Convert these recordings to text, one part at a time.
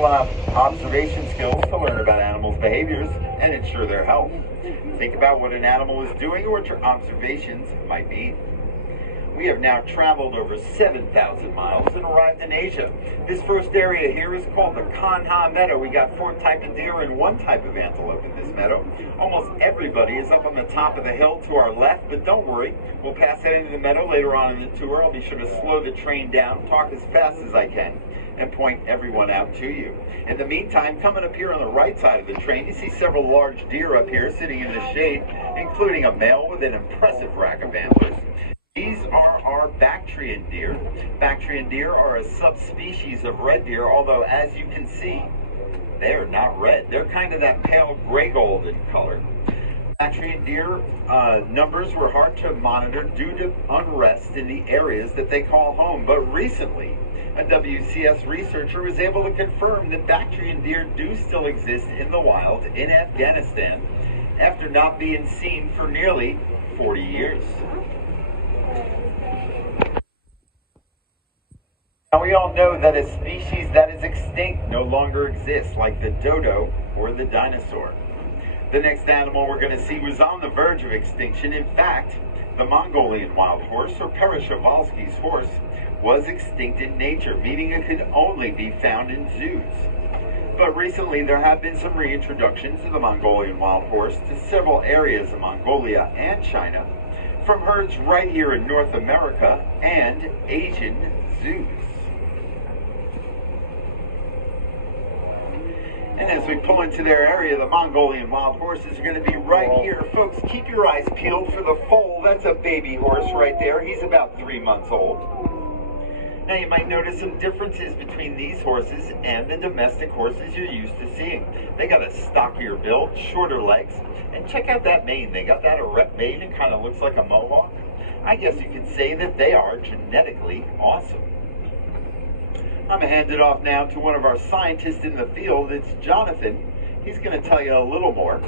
People have observation skills to learn about animals' behaviors and ensure their health. Think about what an animal is doing or what your observations might mean. We have now traveled over 7,000 miles and arrived in Asia. This first area here is called the Kanha Meadow. We got 4 types of deer and 1 type of antelope in this meadow. Almost everybody is up on the top of the hill to our left, but don't worry. We'll pass that into the meadow later on in the tour. I'll be sure to slow the train down, talk as fast as I can, and point everyone out to you. In the meantime, coming up here on the right side of the train, you see several large deer up here sitting in the shade, including a male with an impressive rack of antlers. These are our Bactrian deer. Bactrian deer are a subspecies of red deer, although as you can see, they're not red. They're kind of that pale gray gold in color. Bactrian deer numbers were hard to monitor due to unrest in the areas that they call home, but recently a WCS researcher was able to confirm that Bactrian deer do still exist in the wild in Afghanistan after not being seen for nearly 40 years. Now we all know that a species that is extinct no longer exists, like the dodo or the dinosaur. The next animal we're going to see was on the verge of extinction. In fact, the Mongolian wild horse, or Przewalski's horse, was extinct in nature, meaning it could only be found in zoos. But recently there have been some reintroductions of the Mongolian wild horse to several areas of Mongolia and China, from herds right here in North America and Asian zoos. And as we pull into their area, the Mongolian wild horses are going to be right here. Folks, keep your eyes peeled for the foal. That's a baby horse right there. He's about 3 months old. Now you might notice some differences between these horses and the domestic horses you're used to seeing. They got a stockier build, shorter legs, and check out that mane. They got that erect mane and kind of looks like a mohawk. I guess you could say that they are genetically awesome. I'm going to hand it off now to one of our scientists in the field. It's Jonathan. He's going to tell you a little more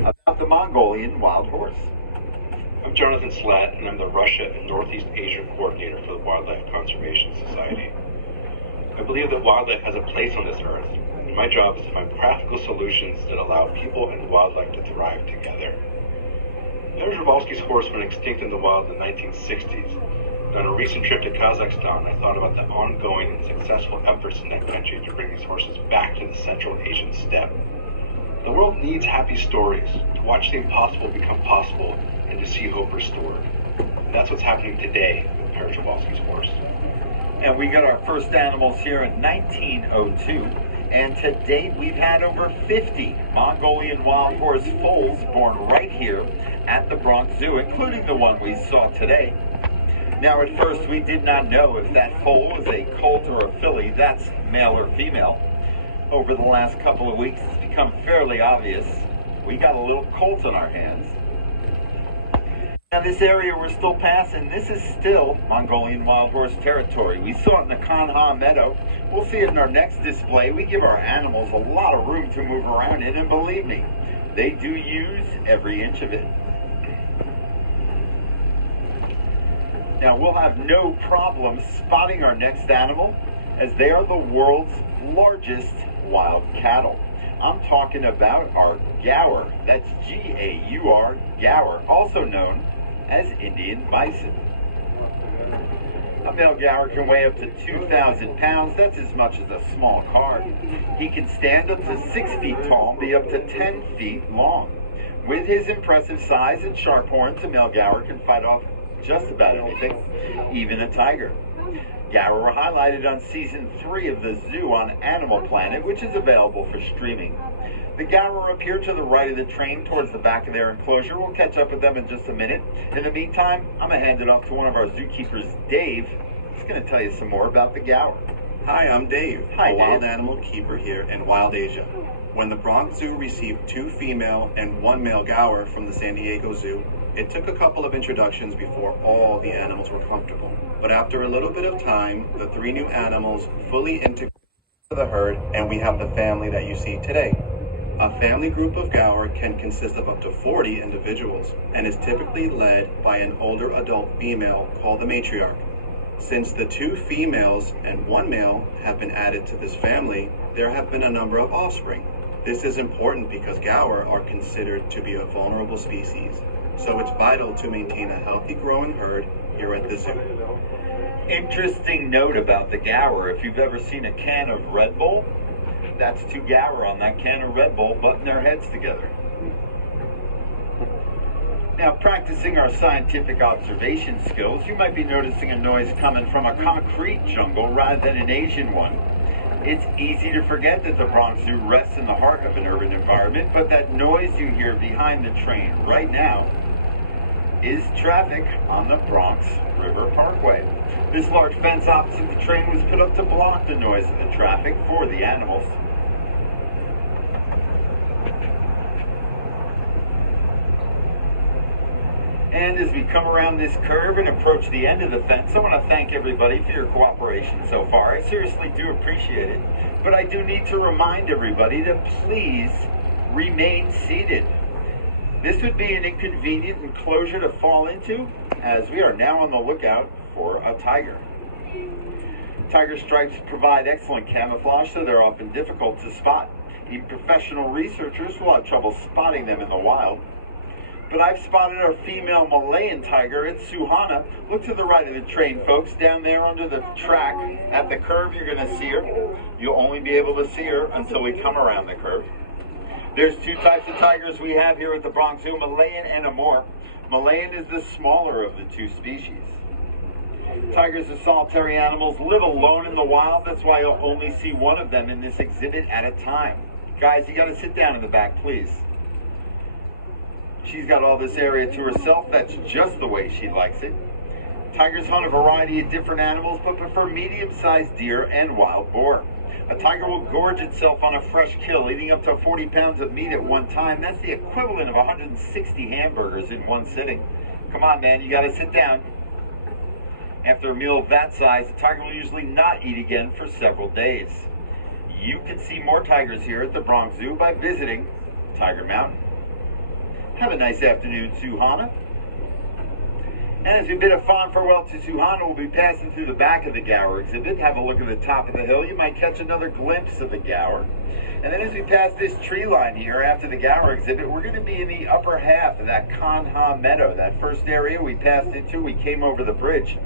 about the Mongolian wild horse. I'm Jonathan Slatt, and I'm the Russia and Northeast Asia coordinator for the Wildlife Conservation Society. I believe that wildlife has a place on this earth, and my job is to find practical solutions that allow people and wildlife to thrive together. Przewalski's horse went extinct in the wild in the 1960s. On a recent trip to Kazakhstan, I thought about the ongoing and successful efforts in that country to bring these horses back to the Central Asian steppe. The world needs happy stories, to watch the impossible become possible, and to see hope restored. That's what's happening today with Przewalski's horse. And we got our first animals here in 1902, and to date we've had over 50 Mongolian wild horse foals born right here at the Bronx Zoo, including the one we saw today. Now at first we did not know if that foal was a colt or a filly, that's male or female. Over the last couple of weeks it's become fairly obvious. We got a little colt on our hands. Now this area we're still passing, this is still Mongolian wild horse territory. We saw it in the Kanha Meadow. We'll see it in our next display. We give our animals a lot of room to move around in, and believe me, they do use every inch of it. Now we'll have no problem spotting our next animal, as they are the world's largest wild cattle. I'm talking about our gaur. That's G-A-U-R, gaur, also known as Indian bison. A male gaur can weigh up to 2,000 pounds. That's as much as a small car. He can stand up to 6 feet tall and be up to 10 feet long. With his impressive size and sharp horns, a male gaur can fight off just about anything, even a tiger. Gaur were highlighted on season 3 of the Zoo on Animal Planet, which is available for streaming. The gaur up here to the right of the train towards the back of their enclosure. We'll catch up with them in just a minute. In the meantime, I'm going to hand it off to one of our zookeepers, Dave. He's going to tell you some more about the gaur. Hi, I'm Dave, Hi, a wild Dave. animal keeper here in Wild Asia. When the Bronx Zoo received 2 female and 1 male gaur from the San Diego Zoo, it took a couple of introductions before all the animals were comfortable. But after a little bit of time, the 3 new animals fully integrated into the herd, and we have the family that you see today. A family group of gaur can consist of up to 40 individuals and is typically led by an older adult female called the matriarch. Since the 2 females and 1 male have been added to this family, there have been a number of offspring. This is important because gaur are considered to be a vulnerable species, so it's vital to maintain a healthy growing herd here at the zoo. Interesting note about the gaur. If you've ever seen a can of Red Bull, that's 2 gaur on that can of Red Bull butting their heads together. Now, practicing our scientific observation skills, you might be noticing a noise coming from a concrete jungle rather than an Asian one. It's easy to forget that the Bronx Zoo rests in the heart of an urban environment, but that noise you hear behind the train right now is traffic on the Bronx River Parkway. This large fence opposite the train was put up to block the noise of the traffic for the animals. And as we come around this curve and approach the end of the fence, I want to thank everybody for your cooperation so far. I seriously do appreciate it. But I do need to remind everybody to please remain seated. This would be an inconvenient enclosure to fall into, as we are now on the lookout for a tiger. Tiger stripes provide excellent camouflage, so they're often difficult to spot. Even professional researchers will have trouble spotting them in the wild. But I've spotted a female Malayan tiger at Suhana. Look to the right of the train, folks, down there under the track. At the curve, you're going to see her. You'll only be able to see her until we come around the curve. There's 2 types of tigers we have here at the Bronx Zoo, Malayan and Amur. Malayan is the smaller of the 2 species. Tigers are solitary animals, live alone in the wild. That's why you'll only see one of them in this exhibit at a time. Guys, you got to sit down in the back, please. She's got all this area to herself. That's just the way she likes it. Tigers hunt a variety of different animals, but prefer medium-sized deer and wild boar. A tiger will gorge itself on a fresh kill, eating up to 40 pounds of meat at one time. That's the equivalent of 160 hamburgers in one sitting. Come on, man, you got to sit down. After a meal of that size, the tiger will usually not eat again for several days. You can see more tigers here at the Bronx Zoo by visiting Tiger Mountain. Have a nice afternoon, Suhana. And as we bid a fond farewell to Suhana, we'll be passing through the back of the gaur exhibit. Have a look at the top of the hill. You might catch another glimpse of the gaur. And then as we pass this tree line here after the gaur exhibit, we're going to be in the upper half of that Kanha meadow. That first area we passed into, we came over the bridge.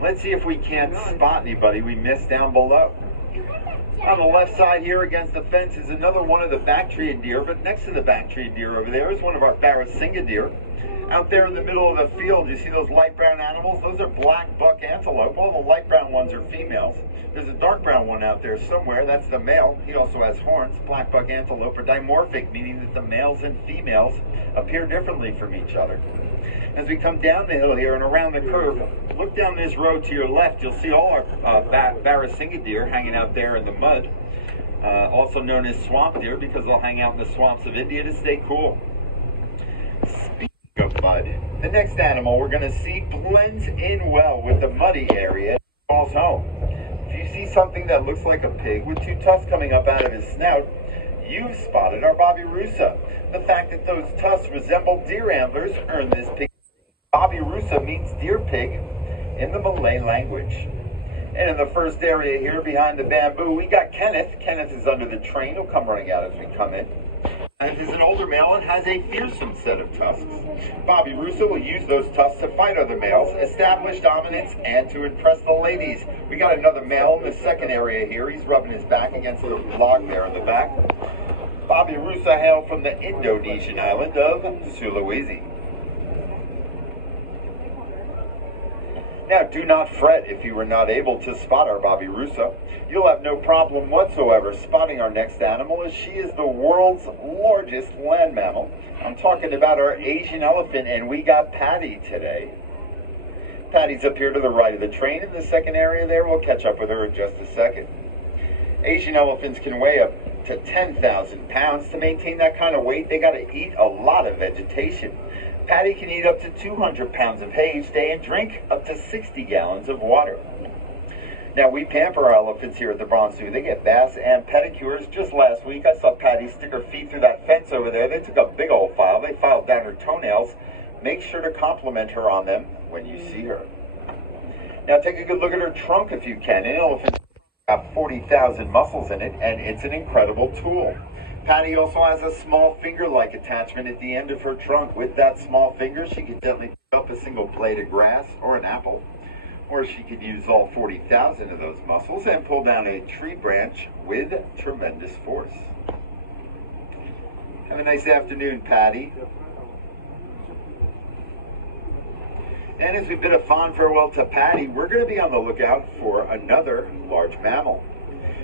Let's see if we can't spot anybody we missed down below. On the left side here against the fence is another one of the Bactrian deer, but next to the Bactrian deer over there is one of our Barasinga deer. Out there in the middle of the field, you see those light brown animals? Those are black buck antelope. All the light brown ones are females. There's a dark brown one out there somewhere. That's the male. He also has horns. Black buck antelope are dimorphic, meaning that the males and females appear differently from each other. As we come down the hill here and around the curve, look down this road to your left. You'll see all our Barasinga deer hanging out there in the mud, also known as swamp deer because they'll hang out in the swamps of India to stay cool. Speaking of mud, the next animal we're going to see blends in well with the muddy area and calls home. If you see something that looks like a pig with 2 tusks coming up out of his snout, you've spotted our Babirusa. The fact that those tusks resemble deer antlers earned this pig. Babirusa means deer pig in the Malay language. And in the first area here behind the bamboo, we got Kenneth. Kenneth is under the train. He'll come running out as we come in. And is an older male and has a fearsome set of tusks. Babirusa will use those tusks to fight other males, establish dominance, and to impress the ladies. We got another male in the second area here. He's rubbing his back against the log there in the back. Babirusa hail from the Indonesian island of Sulawesi. Now, do not fret if you were not able to spot our Babirusa. You'll have no problem whatsoever spotting our next animal, as she is the world's largest land mammal. I'm talking about our Asian elephant, and we got Patty today. Patty's up here to the right of the train in the second area there. We'll catch up with her in just a second. Asian elephants can weigh up to 10,000 pounds. To maintain that kind of weight, they got to eat a lot of vegetation. Patty can eat up to 200 pounds of hay each day and drink up to 60 gallons of water. Now, we pamper our elephants here at the Bronx Zoo. They get baths and pedicures. Just last week, I saw Patty stick her feet through that fence over there. They took a big old file. They filed down her toenails. Make sure to compliment her on them when you see her. Now, take a good look at her trunk if you can. An elephant got 40,000 muscles in it, and it's an incredible tool. Patty also has a small finger-like attachment at the end of her trunk. With that small finger, she can gently pick up a single blade of grass or an apple, or she could use all 40,000 of those muscles and pull down a tree branch with tremendous force. Have a nice afternoon, Patty. And as we bid a fond farewell to Patty, we're going to be on the lookout for another large mammal.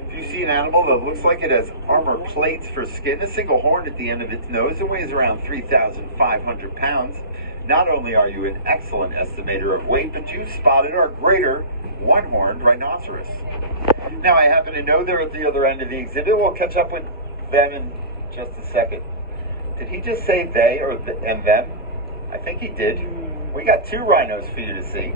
If you see an animal that looks like it has armor plates for skin, a single horn at the end of its nose, and weighs around 3,500 pounds, not only are you an excellent estimator of weight, but you've spotted our greater one-horned rhinoceros. Now, I happen to know they're at the other end of the exhibit. We'll catch up with them in just a second. Did he just say they or and them? I think he did. We got two rhinos for you to see.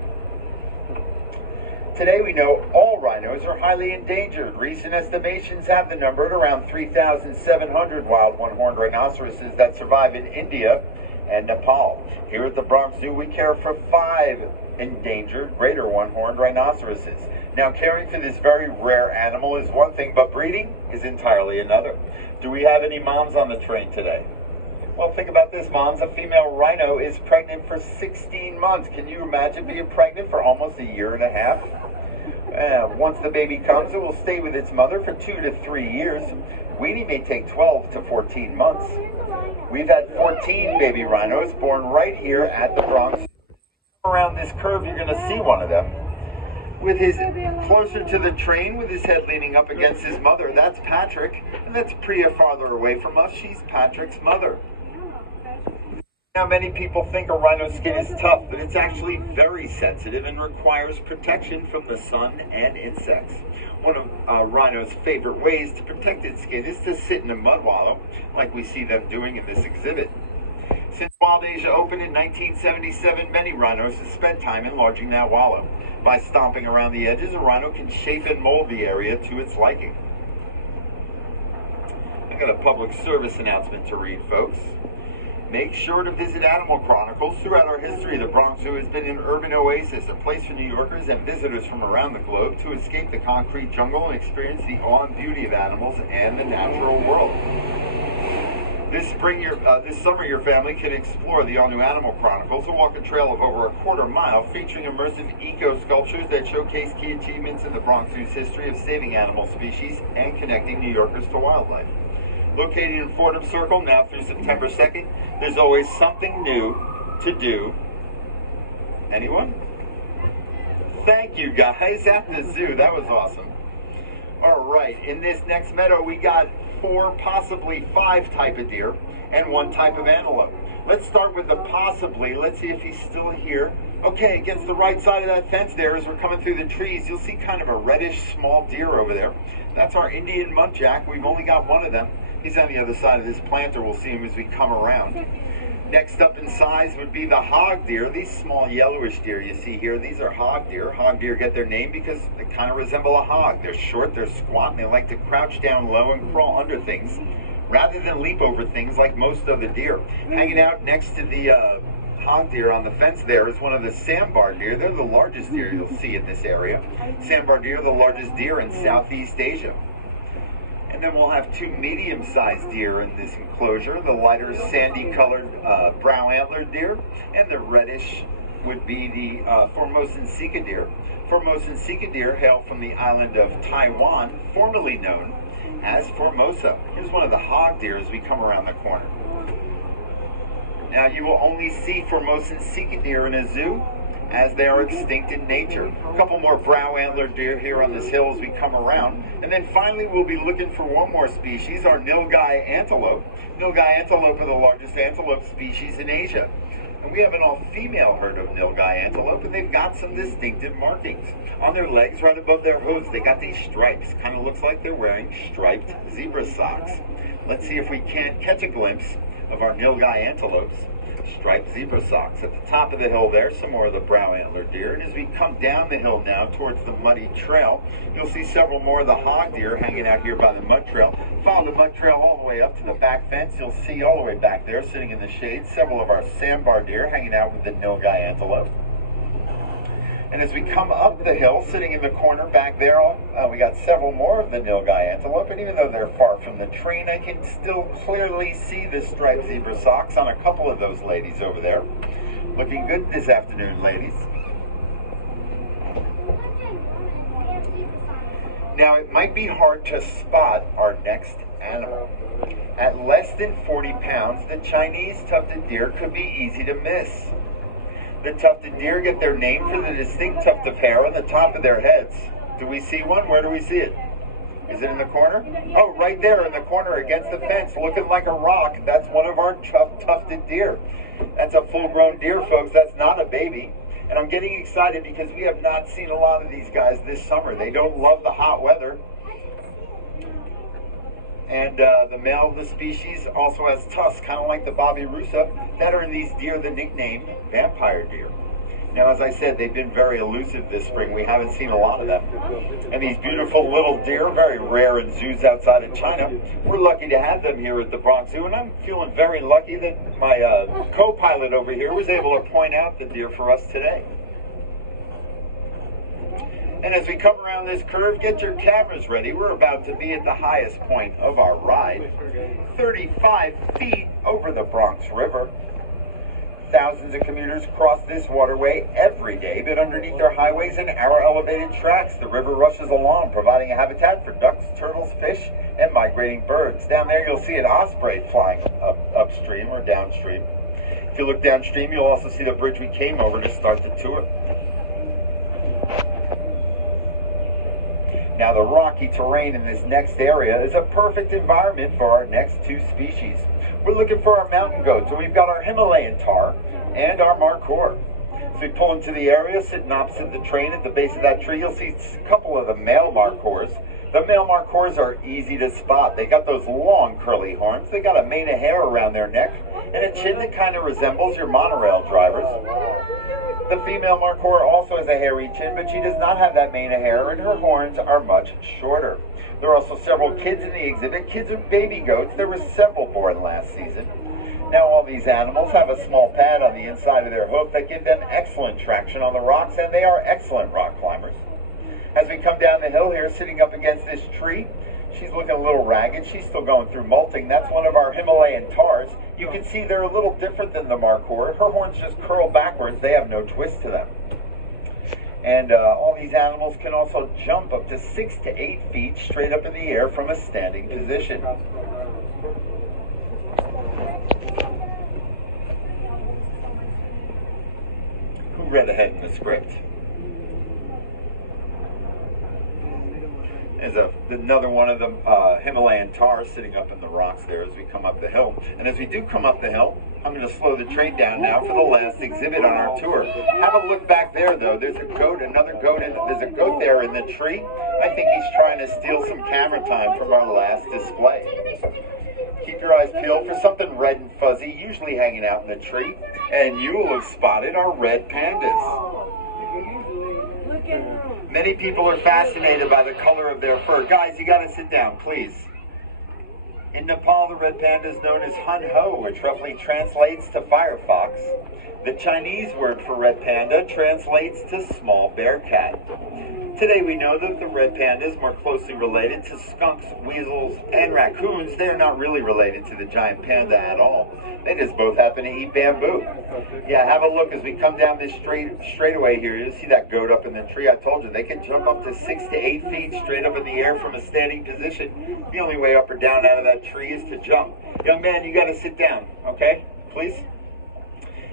Today we know all rhinos are highly endangered. Recent estimations have the number at around 3,700 wild one-horned rhinoceroses that survive in India and Nepal. Here at the Bronx Zoo, we care for 5 endangered greater one-horned rhinoceroses. Now, caring for this very rare animal is one thing, but breeding is entirely another. Do we have any moms on the train today? Well, think about this, moms. A female rhino is pregnant for 16 months. Can you imagine being pregnant for almost a year and a half? Once the baby comes, it will stay with its mother for 2 to 3 years. Weaning may take 12 to 14 months. We've had 14 baby rhinos born right here at the Bronx. Around this curve, you're going to see one of them. With his closer to the train, with his head leaning up against his mother, that's Patrick. And that's Priya farther away from us. She's Patrick's mother. Now, many people think a rhino's skin is tough, but it's actually very sensitive and requires protection from the sun and insects. One of a rhino's favorite ways to protect its skin is to sit in a mud wallow, like we see them doing in this exhibit. Since Wild Asia opened in 1977, many rhinos have spent time enlarging that wallow. By stomping around the edges, a rhino can shape and mold the area to its liking. I've got a public service announcement to read, folks. Make sure to visit Animal Chronicles. Throughout our history, the Bronx Zoo has been an urban oasis, a place for New Yorkers and visitors from around the globe to escape the concrete jungle and experience the awe and beauty of animals and the natural world. This summer, your family can explore the all-new Animal Chronicles, a walk a trail of over a quarter-mile featuring immersive eco-sculptures that showcase key achievements in the Bronx Zoo's history of saving animal species and connecting New Yorkers to wildlife. Located in Fordham Circle now through September 2nd, there's always something new to do. Anyone? Thank you, guys, at the zoo. That was awesome. All right, in this next meadow, we got 4, possibly 5 type of deer and 1 type of antelope. Let's start with the possibly. Let's see if he's still here. Okay, against the right side of that fence there, as we're coming through the trees, you'll see kind of a reddish small deer over there. That's our Indian muntjac. We've only got 1 of them. He's on the other side of this planter. We'll see him as we come around. Next up in size would be the hog deer. These small yellowish deer you see here, these are hog deer. Hog deer get their name because they kind of resemble a hog. They're short, they're squat, and they like to crouch down low and crawl under things rather than leap over things like most of the deer. Hanging out next to the hog deer on the fence there is one of the sambar deer. They're the largest deer you'll see in this area. Sambar deer are the largest deer in Southeast Asia. And then we'll have 2 medium-sized deer in this enclosure. The lighter sandy-colored brown antlered deer, and the reddish would be the Formosan sika deer. Formosan sika deer hail from the island of Taiwan, formerly known as Formosa. Here's one of the hog deer as we come around the corner. Now, you will only see Formosan sika deer in a zoo as they are extinct in nature. A couple more brow antlered deer here on this hill as we come around. And then finally, we'll be looking for 1 more species, our nilgai antelope. Nilgai antelope are the largest antelope species in Asia. And we have an all-female herd of nilgai antelope, and they've got some distinctive markings. On their legs, right above their hooves, they got these stripes. Kind of looks like they're wearing striped zebra socks. Let's see if we can't catch a glimpse of our nilgai antelopes. Striped zebra socks. At the top of the hill there, some more of the brow antlered deer. And as we come down the hill now towards the muddy trail, you'll see several more of the hog deer hanging out here by the mud trail. Follow the mud trail all the way up to the back fence. You'll see all the way back there, sitting in the shade, several of our sambar deer hanging out with the nilgai antelope. And as we come up the hill, sitting in the corner back there, we got several more of the nilgai antelope, and even though they're far from the train, I can still clearly see the striped zebra socks on a couple of those ladies over there. Looking good this afternoon, ladies. Now, it might be hard to spot our next animal. At less than 40 pounds, the Chinese tufted deer could be easy to miss. The tufted deer get their name for the distinct tuft of hair on the top of their heads. Do we see one? Where do we see it? Is it in the corner? Oh, right there in the corner against the fence, looking like a rock. That's one of our tufted deer. That's a full-grown deer, folks. That's not a baby. And I'm getting excited because we have not seen a lot of these guys this summer. They don't love the hot weather. And the male of the species also has tusks, kind of like the Bobby Russa, that are in these deer the nickname vampire deer. Now, as I said, they've been very elusive this spring. We haven't seen a lot of them. And these beautiful little deer, very rare in zoos outside of China. We're lucky to have them here at the Bronx Zoo, and I'm feeling very lucky that my co-pilot over here was able to point out the deer for us today. And as we come around this curve, get your cameras ready. We're about to be at the highest point of our ride, 35 feet over the Bronx River. Thousands of commuters cross this waterway every day, but underneath their highways and our elevated tracks, the river rushes along, providing a habitat for ducks, turtles, fish, and migrating birds. Down there, you'll see an osprey flying upstream or downstream. If you look downstream, you'll also see the bridge we came over to start the tour. Now, the rocky terrain in this next area is a perfect environment for our next two species. We're looking for our mountain goats, and we've got our Himalayan tar and our markhor. As we pull into the area, sitting opposite the train at the base of that tree, you'll see a couple of the male markhors. The male markhors are easy to spot. They got those long curly horns. They got a mane of hair around their neck and a chin that kind of resembles your monorail drivers. The female markhor also has a hairy chin, but she does not have that mane of hair, and her horns are much shorter. There are also several kids in the exhibit. Kids are baby goats. There were several born last season. Now, all these animals have a small pad on the inside of their hoof that give them excellent traction on the rocks, and they are excellent rock climbers. As we come down the hill here, sitting up against this tree, she's looking a little ragged. She's still going through molting. That's one of our Himalayan tars. You can see they're a little different than the markhor. Her horns just curl backwards. They have no twist to them. And all these animals can also jump up to 6 to 8 feet straight up in the air from a standing position. Who read ahead in the script? There's another one of the Himalayan tars sitting up in the rocks there as we come up the hill. And as we do come up the hill, I'm going to slow the train down now for the last exhibit on our tour. Have a look back there, though. There's a goat, another goat, and there's a goat there in the tree. I think he's trying to steal some camera time from our last display. Keep your eyes peeled for something red and fuzzy, usually hanging out in the tree. And you will have spotted our red pandas. Many people are fascinated by the color of their fur. Guys, you got to sit down, please. In Nepal, the red panda is known as hun ho, which roughly translates to firefox. The Chinese word for red panda translates to small bear cat. Today we know that the red panda is more closely related to skunks, weasels, and raccoons. They are not really related to the giant panda at all. They just both happen to eat bamboo. Yeah, have a look as we come down this straightaway here. You'll see that goat up in the tree. I told you, they can jump up to 6 to 8 feet straight up in the air from a standing position. The only way up or down out of that tree is to jump. Young man, you got to sit down, okay? Please?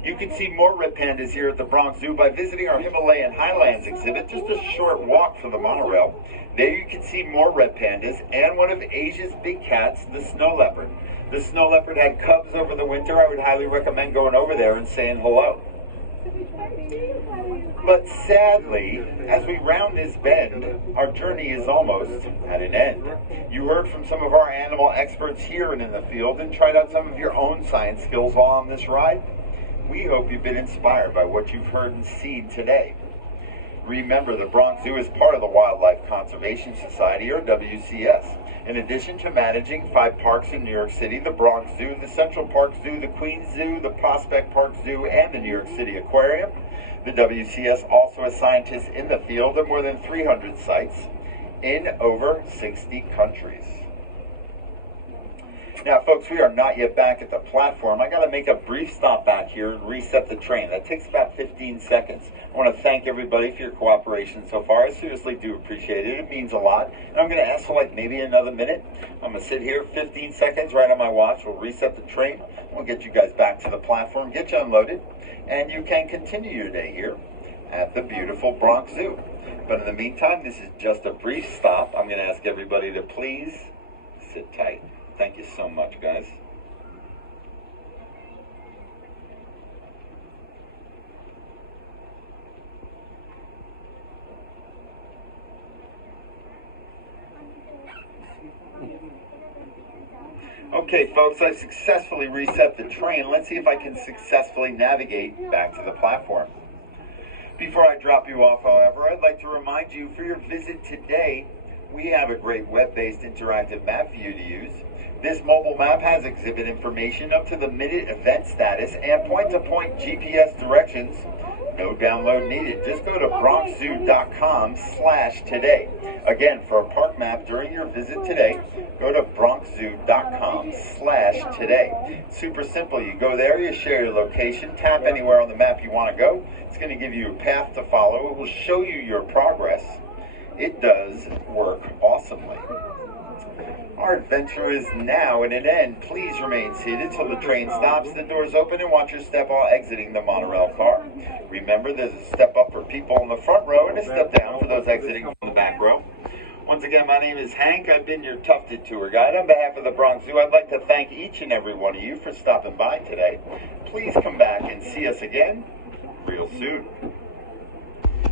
You can see more red pandas here at the Bronx Zoo by visiting our Himalayan Highlands exhibit, just a short walk from the monorail. There you can see more red pandas and one of Asia's big cats, the snow leopard. The snow leopard had cubs over the winter. I would highly recommend going over there and saying hello. But sadly, as we round this bend, our journey is almost at an end. You heard from some of our animal experts here and in the field and tried out some of your own science skills while on this ride. We hope you've been inspired by what you've heard and seen today. Remember, the Bronx Zoo is part of the Wildlife Conservation Society, or WCS. In addition to managing 5 parks in New York City, the Bronx Zoo, the Central Park Zoo, the Queens Zoo, the Prospect Park Zoo, and the New York City Aquarium, the WCS also has scientists in the field at more than 300 sites in over 60 countries. Now, folks, we are not yet back at the platform. I got to make a brief stop back here and reset the train. That takes about 15 seconds. I want to thank everybody for your cooperation so far. I seriously do appreciate it. It means a lot. And I'm going to ask for like maybe another minute. I'm going to sit here 15 seconds right on my watch. We'll reset the train. We'll get you guys back to the platform, get you unloaded, and you can continue your day here at the beautiful Bronx Zoo. But in the meantime, this is just a brief stop. I'm going to ask everybody to please sit tight. Thank you so much, guys. Okay, folks, I successfully reset the train. Let's see if I can successfully navigate back to the platform. Before I drop you off, however, I'd like to remind you for your visit today, we have a great web-based interactive map for you to use. This mobile map has exhibit information up to the minute event status and point-to-point GPS directions. No download needed. Just go to bronxzoo.com/today. Again, for a park map during your visit today, go to bronxzoo.com/today. Super simple. You go there, you share your location, tap anywhere on the map you want to go. It's going to give you a path to follow. It will show you your progress. It does work awesomely. Our adventure is now at an end. Please remain seated till the train stops, the doors open, and watch your step while exiting the monorail car. Remember, there's a step up for people in the front row and a step down for those exiting from the back row. Once again, my name is Hank. I've been your tufted tour guide. On behalf of the Bronx Zoo, I'd like to thank each and every one of you for stopping by today. Please come back and see us again real soon.